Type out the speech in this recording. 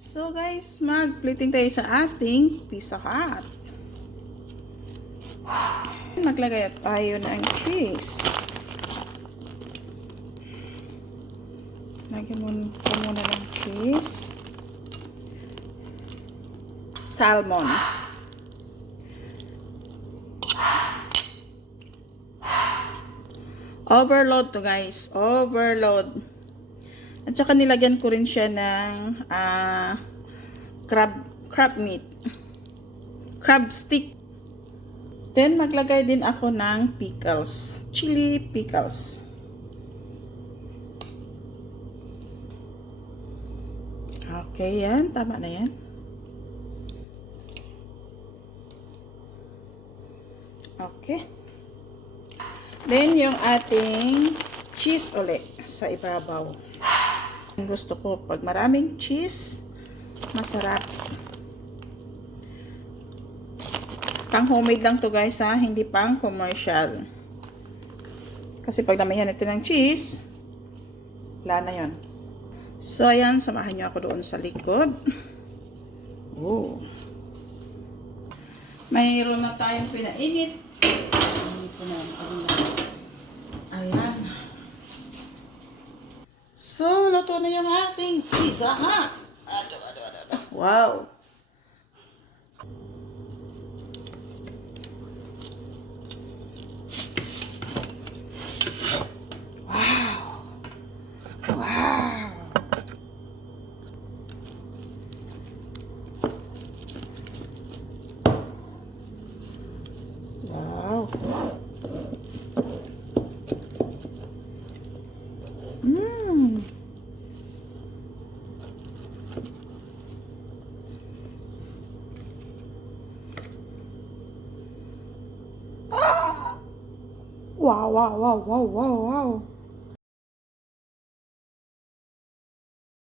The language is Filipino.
So guys, mag-plating tayo sa ating Pizza Hut. Maglagay tayo ng cheese. Lagyan mo muna ng cheese. Salmon. Overload to guys. Overload. At saka nilagyan ko rin siya ng crab meat. Crab stick. Then maglagay din ako ng pickles. Chili pickles. Okay, yan. Tama na yan. Okay. Then, yung ating cheese ulit sa ibabaw. Gusto ko pag maraming cheese, masarap. Pang homemade lang to guys ha, hindi pang commercial. Kasi pag damihan natin ng cheese, wala na yun. So, ayan, samahan nyo ako doon sa likod. Oh. Mayroon na tayong pinainit. Ayan. So, luto na yung ating pizza, ha? Wow. Wow. Wow. Wow. Mmm. Ah. Wow, wow, wow, wow, wow, wow.